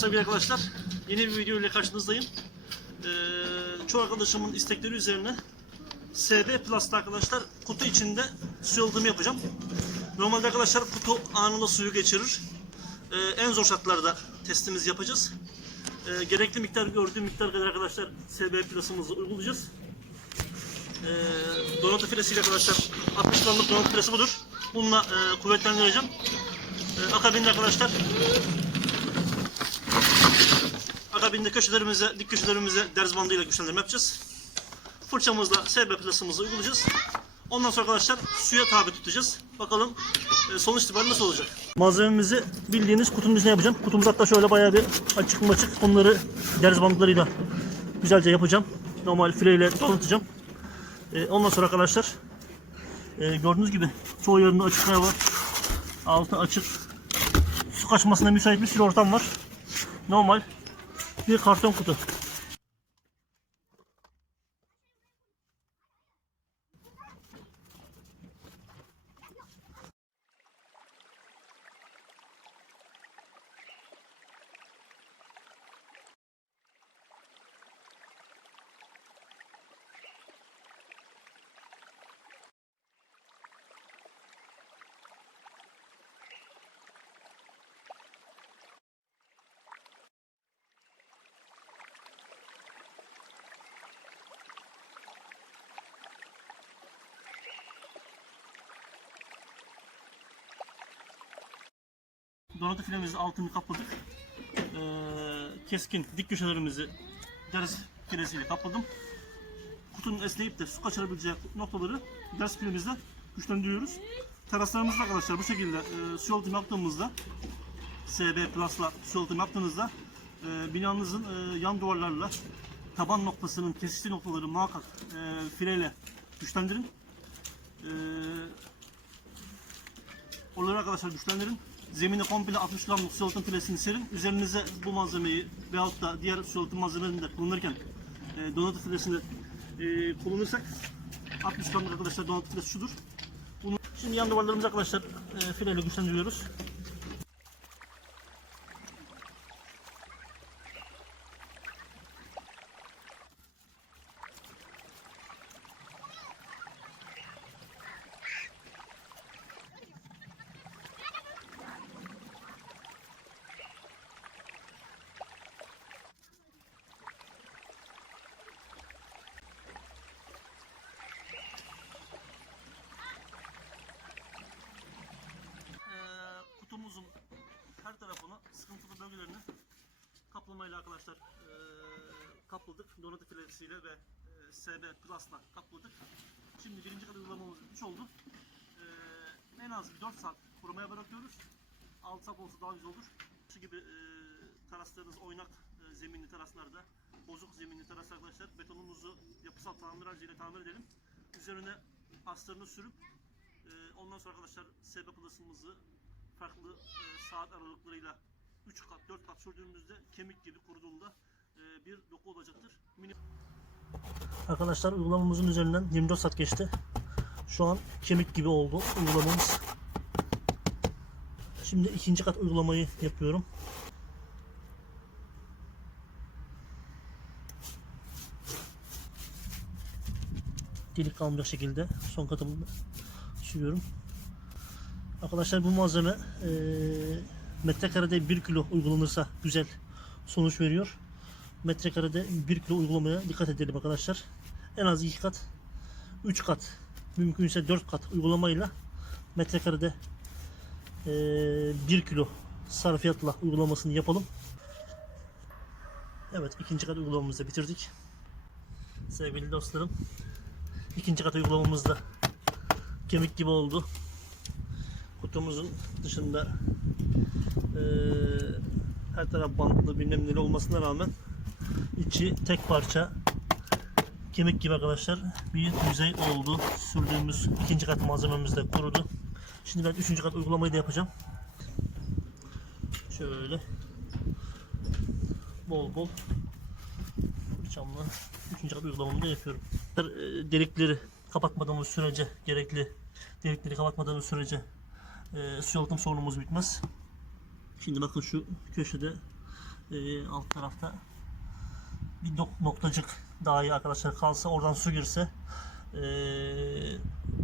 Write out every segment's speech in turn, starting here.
sevgili arkadaşlar. Yeni bir video ile karşınızdayım. Ee, çoğu arkadaşımın istekleri üzerine SB Plus'ta arkadaşlar kutu içinde su yalıtımı yapacağım. Normalde arkadaşlar kutu anında suyu geçirir. Ee, en zor şartlarda testimizi yapacağız. Ee, gerekli miktar gördüğüm miktar kadar arkadaşlar SB Plus'ımızı uygulayacağız. Ee, donatı filesiyle arkadaşlar 60 gramlık donatı filesi budur. Bununla e, kuvvetlendireceğim. Ee, akabinde arkadaşlar Akabinde köşelerimize, dik köşelerimize derz bandıyla güçlendirme yapacağız. Fırçamızla SB plasımızı uygulayacağız. Ondan sonra arkadaşlar suya tabi tutacağız. Bakalım e, sonuç itibariyle nasıl olacak. Malzememizi bildiğiniz kutunun içine yapacağım. Kutumuz hatta şöyle bayağı bir açık maçık. Onları derz bandlarıyla güzelce yapacağım. Normal fileyle donatacağım. E, ondan sonra arkadaşlar e, gördüğünüz gibi çoğu yerinde açık hava var. Altı açık. Su kaçmasına müsait bir sürü ortam var. Normal bir karton kutu. Donatı filemizin altını kapladık. Ee, keskin dik köşelerimizi ders filesiyle kapladım. Kutunun esneyip de su kaçırabileceği noktaları ders filemizle güçlendiriyoruz. Teraslarımızda arkadaşlar bu şekilde e, su yalıtım yaptığımızda SB Plus'la su yalıtım yaptığınızda e, binanızın e, yan duvarlarla taban noktasının kesiştiği noktaları muhakkak e, fileyle güçlendirin. E, Oraları arkadaşlar güçlendirin. Zemine komple 60 gramlık su yalıtım filesini serin. Üzerinize bu malzemeyi veyahut da diğer su yalıtım malzemelerini de kullanırken e, donatı filesini e, kullanırsak 60 gramlık arkadaşlar donatı filesi şudur. Bunu, şimdi yan duvarlarımızı arkadaşlar e, fileyle güçlendiriyoruz. Ee, kutumuzun her tarafını sıkıntılı bölgelerini kaplamayla arkadaşlar ee, kapladık. Donatı filesiyle ve ee, SB Plus'la kapladık. Şimdi birinci kat uygulamamız bitmiş oldu. Ee, en az bir 4 saat kurumaya bırakıyoruz. 6 saat olsa daha güzel olur. Şu gibi ee, teraslarınız oynak ee, zeminli teraslarda bozuk zeminli teras arkadaşlar betonumuzu yapısal tamir aracıyla tamir edelim. Üzerine astarını sürüp ee, ondan sonra arkadaşlar SB Plus'ımızı farklı e, saat aralıklarıyla 3 kat 4 kat sürdüğümüzde kemik gibi kuruduğunda e, bir doku olacaktır. Mini... Arkadaşlar uygulamamızın üzerinden 24 saat geçti. Şu an kemik gibi oldu uygulamamız. Şimdi ikinci kat uygulamayı yapıyorum. Delik kalmayacak şekilde son katımı sürüyorum. Arkadaşlar bu malzeme e, metrekarede 1 kilo uygulanırsa güzel sonuç veriyor. Metrekarede 1 kilo uygulamaya dikkat edelim arkadaşlar. En az 2 kat, 3 kat, mümkünse 4 kat uygulamayla metrekarede e, 1 kilo sarfiyatla uygulamasını yapalım. Evet ikinci kat uygulamamızı bitirdik. Sevgili dostlarım. ikinci kat uygulamamızda kemik gibi oldu. Kutumuzun dışında eee, her taraf bantlı bilmem neli olmasına rağmen içi tek parça kemik gibi arkadaşlar bir yüzey oldu. Sürdüğümüz ikinci kat malzememiz de kurudu. Şimdi ben üçüncü kat uygulamayı da yapacağım. Şöyle bol bol camla üçüncü kat uygulamamı da yapıyorum. E, Delikleri kapatmadığımız sürece gerekli delikleri kapatmadığımız sürece e, su yalıtım sorunumuz bitmez. Şimdi bakın şu köşede Ee, alt tarafta bir nok- noktacık daha iyi arkadaşlar kalsa oradan su girse ee,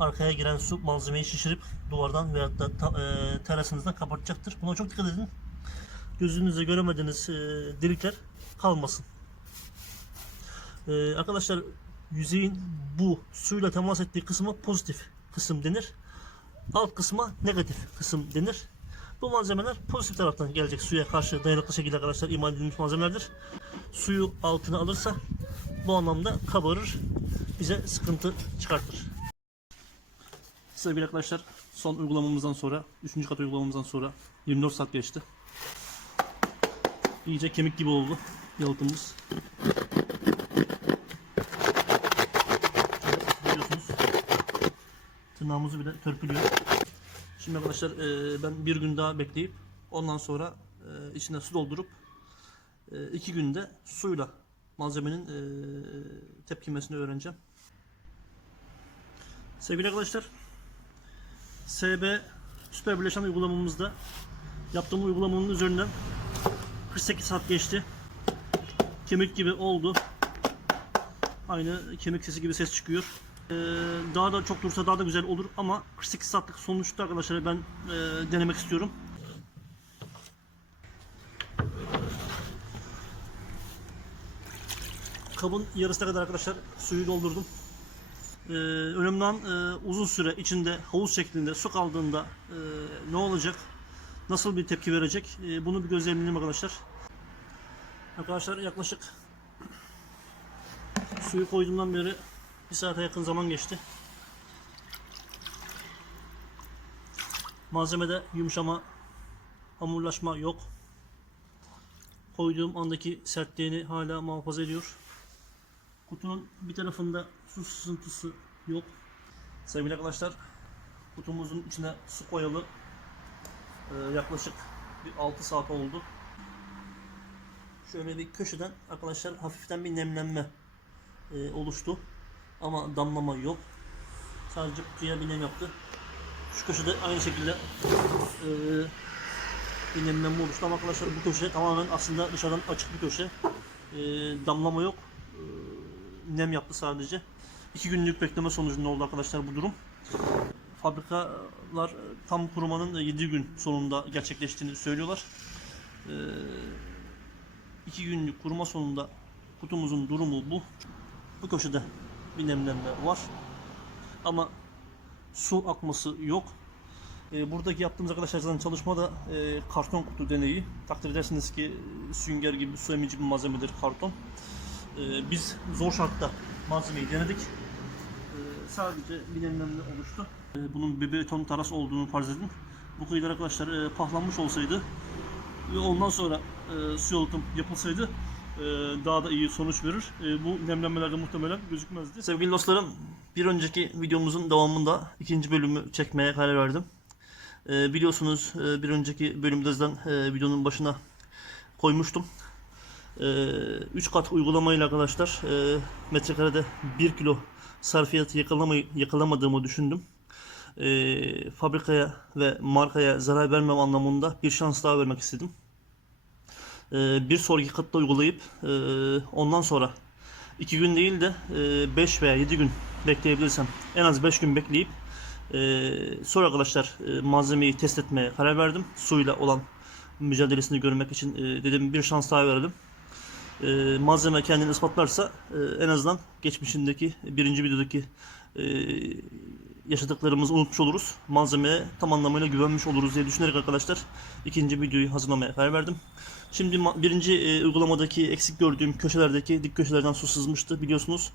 arkaya giren su malzemeyi şişirip duvardan veyahut da ta, ee, terasınızdan kapatacaktır. Buna çok dikkat edin. Gözünüzle göremediğiniz ee, delikler kalmasın. Ee, arkadaşlar yüzeyin bu suyla temas ettiği kısmı pozitif kısım denir. Alt kısma negatif kısım denir. Bu malzemeler pozitif taraftan gelecek suya karşı dayanıklı şekilde arkadaşlar imal edilmiş malzemelerdir. Suyu altına alırsa bu anlamda kabarır, bize sıkıntı çıkartır. Sevgili arkadaşlar son uygulamamızdan sonra, 3. kat uygulamamızdan sonra 24 saat geçti. İyice kemik gibi oldu yalıtımımız. Görüyorsunuz. Tırnağımızı bile törpülüyor. Şimdi arkadaşlar e, ben bir gün daha bekleyip ondan sonra e, içine su doldurup e, iki günde suyla malzemenin e, tepkimesini öğreneceğim. Sevgili arkadaşlar SB süper birleşen uygulamamızda yaptığım uygulamanın üzerinden 48 saat geçti. Kemik gibi oldu. Aynı kemik sesi gibi ses çıkıyor. Ee, daha da çok dursa daha da güzel olur ama 48 saatlik sonuçta arkadaşlar ben e, denemek istiyorum. Kabın yarısına kadar arkadaşlar suyu doldurdum. Ee, önemli olan e, uzun süre içinde havuz şeklinde su kaldığında e, ne olacak? Nasıl bir tepki verecek? E, bunu bir gözlemleyelim arkadaşlar. Arkadaşlar yaklaşık suyu koyduğumdan beri bir saate yakın zaman geçti. Malzemede yumuşama, hamurlaşma yok. Koyduğum andaki sertliğini hala muhafaza ediyor. Kutunun bir tarafında su sızıntısı yok. Sevgili arkadaşlar, kutumuzun içine su koyalı e, yaklaşık bir 6 saat oldu. Şöyle bir köşeden arkadaşlar hafiften bir nemlenme e, oluştu. Ama damlama yok. Sadece kutuya bir nem yaptı. Şu köşede aynı şekilde e, bir nemlenme oluştu ama arkadaşlar bu köşe tamamen aslında dışarıdan açık bir köşe. E, damlama yok. E, nem yaptı sadece. İki günlük bekleme sonucunda oldu arkadaşlar bu durum. Fabrikalar tam kurumanın 7 gün sonunda gerçekleştiğini söylüyorlar. E, iki günlük kuruma sonunda kutumuzun durumu bu. Bu köşede bir nemlenme var. Ama su akması yok. E, buradaki yaptığımız arkadaşlar zaten çalışmada e, karton kutu deneyi. Takdir edersiniz ki e, sünger gibi su emici bir malzemedir karton. E, biz zor şartta malzemeyi denedik. E, sadece bir nemlenme oluştu. E, bunun bir beton taras olduğunu farz edin. Bu kıyılar arkadaşlar e, pahlanmış olsaydı ve ondan sonra e, su yalıtım yapılsaydı daha da iyi sonuç verir. E, bu nemlenmelerde muhtemelen gözükmezdi. Sevgili dostlarım, bir önceki videomuzun devamında ikinci bölümü çekmeye karar verdim. E, biliyorsunuz e, bir önceki bölümde zaten e, videonun başına koymuştum. 3 kat uygulamayla arkadaşlar e, metrekarede 1 kilo sarfiyatı yakalamayı, yakalamadığımı düşündüm. Fabrikaya ve markaya zarar vermem anlamında bir şans daha vermek istedim. E, bir sonraki katta uygulayıp e, ondan sonra 2 gün değil de 5 veya 7 gün bekleyebilirsem en az 5 gün bekleyip e, sonra arkadaşlar e, malzemeyi test etmeye karar verdim. Suyla olan mücadelesini görmek için e, dedim bir şans daha verelim. E, malzeme kendini ispatlarsa e, en azından geçmişindeki birinci videodaki e, yaşadıklarımızı unutmuş oluruz. Malzemeye tam anlamıyla güvenmiş oluruz diye düşünerek arkadaşlar ikinci videoyu hazırlamaya karar verdim. Şimdi birinci e, uygulamadaki eksik gördüğüm köşelerdeki dik köşelerden su sızmıştı biliyorsunuz.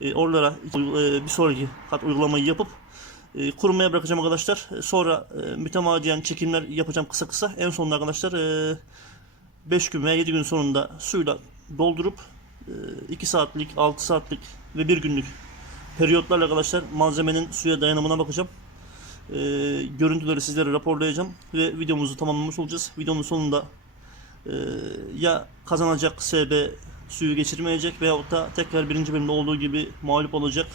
E, oralara e, bir sonraki kat uygulamayı yapıp e, kurumaya bırakacağım arkadaşlar. E, Sonra e, mütemadiyen çekimler yapacağım kısa kısa. En sonunda arkadaşlar e, 5 gün veya 7 gün sonunda suyla doldurup e, 2 saatlik, 6 saatlik ve 1 günlük periyotlarla arkadaşlar malzemenin suya dayanımına bakacağım. E, görüntüleri sizlere raporlayacağım ve videomuzu tamamlamış olacağız. Videonun sonunda ee, ya kazanacak SB suyu geçirmeyecek veyahut da tekrar birinci bölümde olduğu gibi mağlup olacak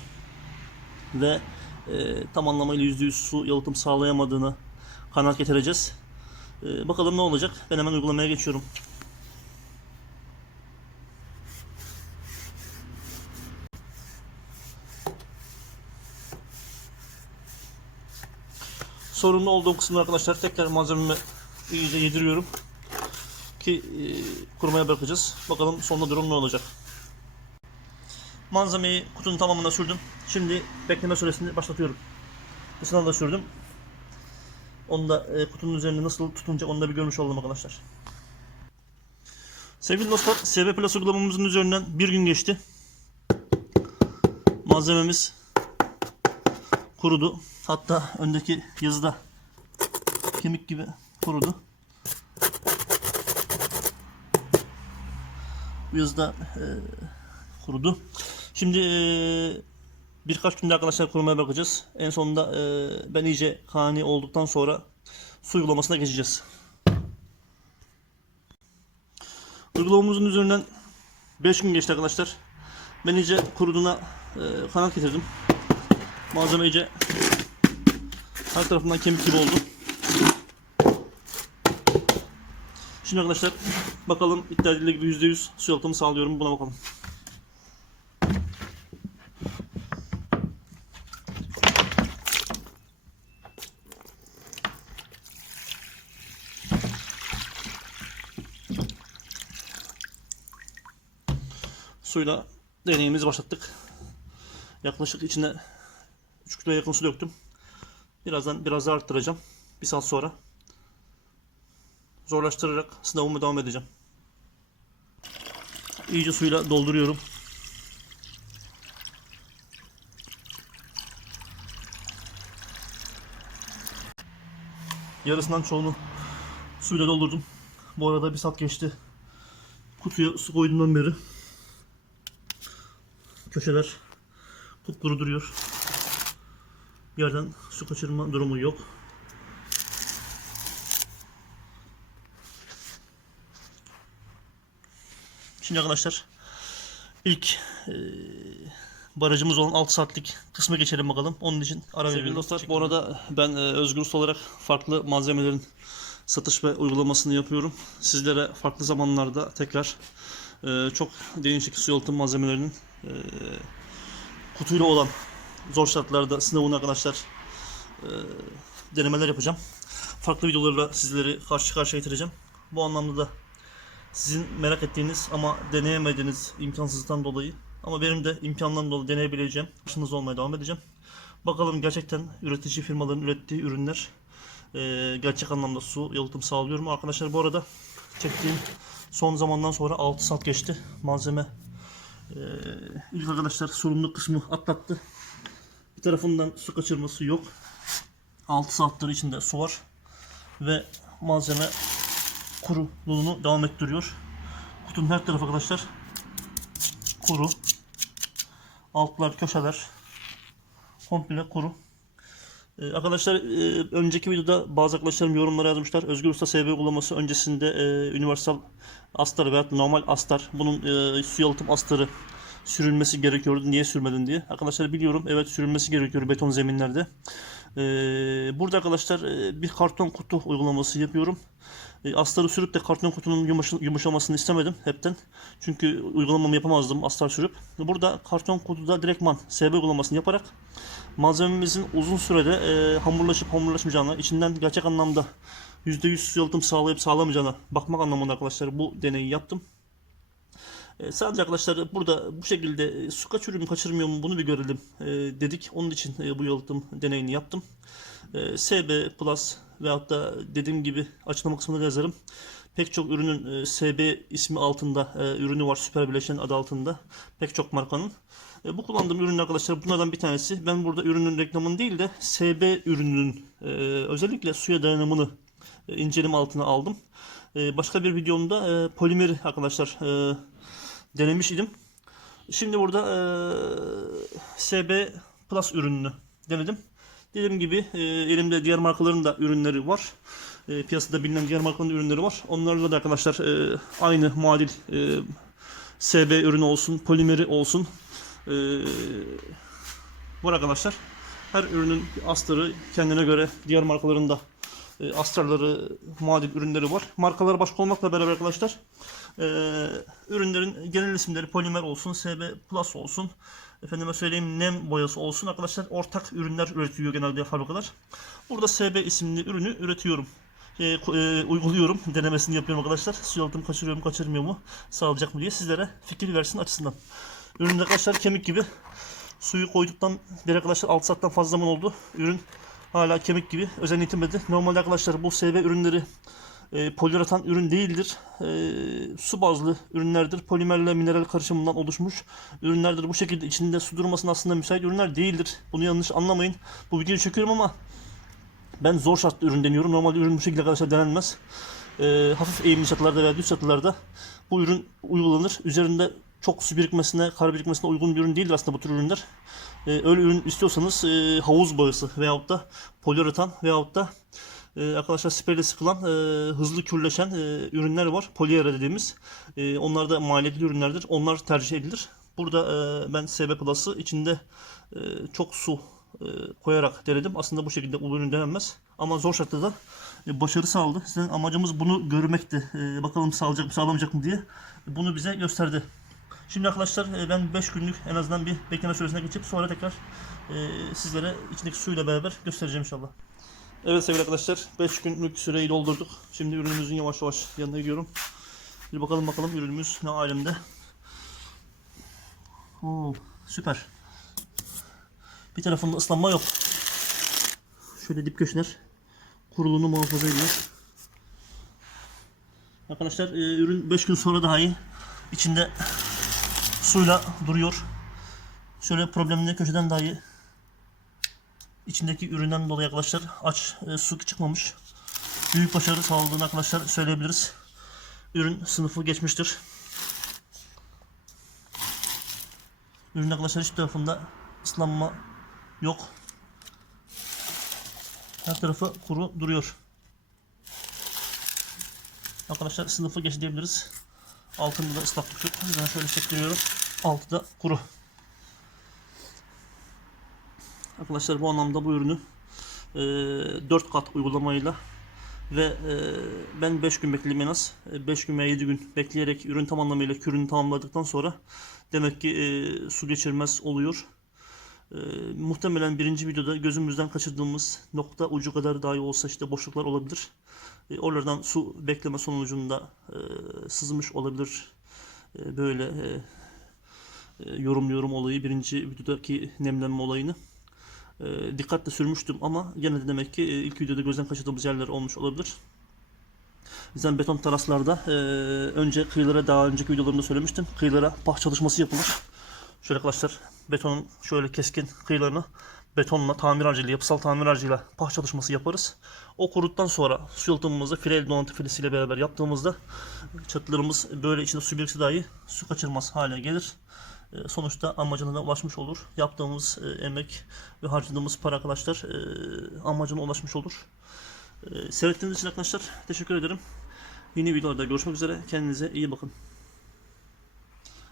ve e, tam anlamıyla %100 su yalıtım sağlayamadığını kanaat getireceğiz. E, bakalım ne olacak? Ben hemen uygulamaya geçiyorum. Sorunlu olduğum kısımda arkadaşlar tekrar malzememi iyice yediriyorum. Ki e, kurumaya bırakacağız. Bakalım sonunda durum ne olacak. Malzemeyi kutunun tamamına sürdüm. Şimdi bekleme süresini başlatıyorum. Dışına da sürdüm. Onu da e, kutunun üzerinde nasıl tutunacak onu da bir görmüş oldum arkadaşlar. Sevgili dostlar, SB Plus uygulamamızın üzerinden bir gün geçti. Malzememiz kurudu. Hatta öndeki yazıda kemik gibi kurudu. Bu yazıda e, kurudu. Şimdi e, birkaç günde arkadaşlar kurumaya bakacağız. En sonunda e, ben iyice kani olduktan sonra su uygulamasına geçeceğiz. Uygulamamızın üzerinden 5 gün geçti arkadaşlar. Ben iyice kuruduğuna e, kanat getirdim. Malzeme iyice her tarafından kemik gibi oldu. Şimdi arkadaşlar bakalım iddia edildiği gibi %100 su yalıtımı sağlıyorum. Buna bakalım. Suyla deneyimizi başlattık. Yaklaşık içine 3 kiloya yakın su döktüm. Birazdan biraz arttıracağım. Bir saat sonra. Zorlaştırarak sınavıma devam edeceğim. İyice suyla dolduruyorum. Yarısından çoğunu suyla doldurdum. Bu arada bir saat geçti. Kutuya su koyduğumdan beri köşeler kupkuru duruyor. Bir yerden su kaçırma durumu yok. Şimdi arkadaşlar ilk e, barajımız olan 6 saatlik kısma geçelim bakalım. Onun için ara Sevgili dostlar, bu arada ben e, Özgür Usta olarak farklı malzemelerin satış ve uygulamasını yapıyorum. Sizlere farklı zamanlarda tekrar e, çok değişik su yalıtım malzemelerinin e, kutuyla olan zor şartlarda sınavını arkadaşlar e, denemeler yapacağım. Farklı videolarla sizleri karşı karşıya getireceğim. Bu anlamda da sizin merak ettiğiniz ama deneyemediğiniz imkansızlıktan dolayı ama benim de imkandan dolayı deneyebileceğim. Karşınızda olmaya devam edeceğim. Bakalım gerçekten üretici firmaların ürettiği ürünler e, gerçek anlamda su yalıtım sağlıyor mu? Arkadaşlar bu arada çektiğim son zamandan sonra 6 saat geçti. Malzeme e, ilk arkadaşlar sorumluluk kısmı atlattı. Bir tarafından su kaçırması yok. 6 saattir içinde su var. Ve malzeme kuruluğunu devam ettiriyor. Kutunun her tarafı arkadaşlar kuru. Altlar, köşeler komple kuru. Ee, arkadaşlar e, önceki videoda bazı arkadaşlarım yorumlara yazmışlar. Özgür Usta SB uygulaması öncesinde e, Universal astar veya normal astar bunun e, su yalıtım astarı sürülmesi gerekiyordu. Niye sürmedin diye. Arkadaşlar biliyorum evet sürülmesi gerekiyor beton zeminlerde. Ee, burada arkadaşlar e, bir karton kutu uygulaması yapıyorum. E, astarı sürüp de karton kutunun yumuş, yumuşamasını istemedim hepten. Çünkü uygulamamı yapamazdım astar sürüp. Burada karton kutuda direktman SB uygulamasını yaparak malzememizin uzun sürede e, hamurlaşıp hamurlaşmayacağına, içinden gerçek anlamda %100 su yalıtım sağlayıp sağlamayacağına bakmak anlamında arkadaşlar bu deneyi yaptım. E, sadece arkadaşlar burada bu şekilde e, su kaçırıyor mu kaçırmıyor mu bunu bir görelim e, dedik. Onun için e, bu yalıtım deneyini yaptım. E, SB Plus veyahut da dediğim gibi açıklama kısmında da yazarım. Pek çok ürünün e, SB ismi altında e, ürünü var. Süper Bileşen adı altında. Pek çok markanın. E, bu kullandığım ürün arkadaşlar bunlardan bir tanesi. Ben burada ürünün reklamını değil de SB ürününün e, özellikle suya dayanımını e, inceleme altına aldım. E, başka bir videomda e, polimeri arkadaşlar e, denemiş idim. Şimdi burada e, SB Plus ürününü denedim. Dediğim gibi e, elimde diğer markaların da ürünleri var. E, piyasada bilinen diğer markaların ürünleri var. Onlarla da arkadaşlar e, aynı muadil e, SB ürünü olsun, polimeri olsun. E, var arkadaşlar. Her ürünün astarı kendine göre diğer markaların da e, astralları, muadil ürünleri var. Markalar başka olmakla beraber arkadaşlar e, ürünlerin genel isimleri polimer olsun, SB Plus olsun, efendime söyleyeyim nem boyası olsun arkadaşlar ortak ürünler üretiyor genelde fabrikalar. Burada SB isimli ürünü üretiyorum. E, e, uyguluyorum. Denemesini yapıyorum arkadaşlar. Su yalıtım kaçırıyor mu kaçırmıyor mu sağlayacak mı diye sizlere fikir versin açısından. Ürün arkadaşlar kemik gibi. Suyu koyduktan beri arkadaşlar 6 saatten fazla zaman oldu. Ürün hala kemik gibi. Özen yitirmedi. Normalde arkadaşlar bu SB ürünleri e, poliüreten ürün değildir. E, su bazlı ürünlerdir. Polimerle mineral karışımından oluşmuş ürünlerdir. Bu şekilde içinde su durmasına aslında müsait ürünler değildir. Bunu yanlış anlamayın. Bu videoyu çekiyorum ama ben zor şartlı ürün deniyorum. Normalde ürün bu şekilde arkadaşlar denenmez. E, hafif eğimli çatılarda veya düz çatılarda bu ürün uygulanır. Üzerinde çok su birikmesine, kar birikmesine uygun bir ürün değildir aslında bu tür ürünler. E, öyle ürün istiyorsanız e, havuz boyası veyahut da poliüretan veyahut da e, arkadaşlar spreyle sıkılan e, hızlı kürleşen e, ürünler var. Polyera dediğimiz. E, onlar da maliyetli ürünlerdir. Onlar tercih edilir. Burada e, ben SB Plus'ı içinde e, çok su e, koyarak denedim. Aslında bu şekilde ürün denenmez. Ama zor şartlarda da e, başarı sağladı. Sizin amacımız bunu görmekti. E, bakalım sağlayacak mı sağlamayacak mı diye. Bunu bize gösterdi. Şimdi arkadaşlar e, ben 5 günlük en azından bir bekleme süresine geçip sonra tekrar e, sizlere içindeki suyla beraber göstereceğim inşallah. Evet sevgili arkadaşlar 5 günlük süreyi doldurduk. Şimdi ürünümüzün yavaş yavaş yanına gidiyorum. Bir bakalım bakalım ürünümüz ne alemde. Oo, süper. Bir tarafında ıslanma yok. Şöyle dip köşeler kuruluğunu muhafaza ediyor. Arkadaşlar e, ürün 5 gün sonra daha iyi. İçinde suyla duruyor. Şöyle problemli köşeden daha iyi. İçindeki üründen dolayı arkadaşlar aç e, su çıkmamış. Büyük başarı sağladığını arkadaşlar söyleyebiliriz. Ürün sınıfı geçmiştir. Ürün arkadaşlar hiçbir tarafında ıslanma yok. Her tarafı kuru duruyor. Arkadaşlar sınıfı geç diyebiliriz. Altında da ıslaklık yok. Ben şöyle çektiriyorum. Altı da kuru. Arkadaşlar bu anlamda bu ürünü e, 4 kat uygulamayla ve e, ben 5 gün bekledim az. 5 gün veya 7 gün bekleyerek ürün tam anlamıyla kürünü tamamladıktan sonra demek ki e, su geçirmez oluyor. E, muhtemelen birinci videoda gözümüzden kaçırdığımız nokta ucu kadar dahi olsa işte boşluklar olabilir. E, oralardan su bekleme sonucunda e, sızmış olabilir. E, böyle e, e, yorumluyorum olayı birinci videodaki nemlenme olayını. E, dikkatle sürmüştüm ama gene de demek ki e, ilk videoda gözden kaçırdığımız yerler olmuş olabilir. Bizden beton teraslarda e, önce kıyılara daha önceki videolarımda söylemiştim. Kıyılara pah çalışması yapılır. Şöyle arkadaşlar betonun şöyle keskin kıyılarına betonla tamir harcıyla yapısal tamir harcıyla pah çalışması yaparız. O kuruduktan sonra su yalıtımımızı fileli donatı filesiyle beraber yaptığımızda çatılarımız böyle içinde su birikse dahi su kaçırmaz hale gelir. E, sonuçta amacına ulaşmış olur. Yaptığımız e, emek ve harcadığımız para arkadaşlar e, amacına ulaşmış olur. Seyrettiğiniz için arkadaşlar teşekkür ederim. Yeni videolarda görüşmek üzere. Kendinize iyi bakın.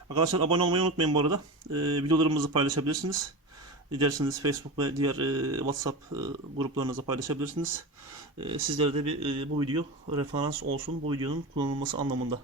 Arkadaşlar abone olmayı unutmayın bu arada. Videolarımızı paylaşabilirsiniz. Dilerseniz Facebook ve diğer WhatsApp gruplarınıza paylaşabilirsiniz. Sizlere de bir, bu video referans olsun bu videonun kullanılması anlamında.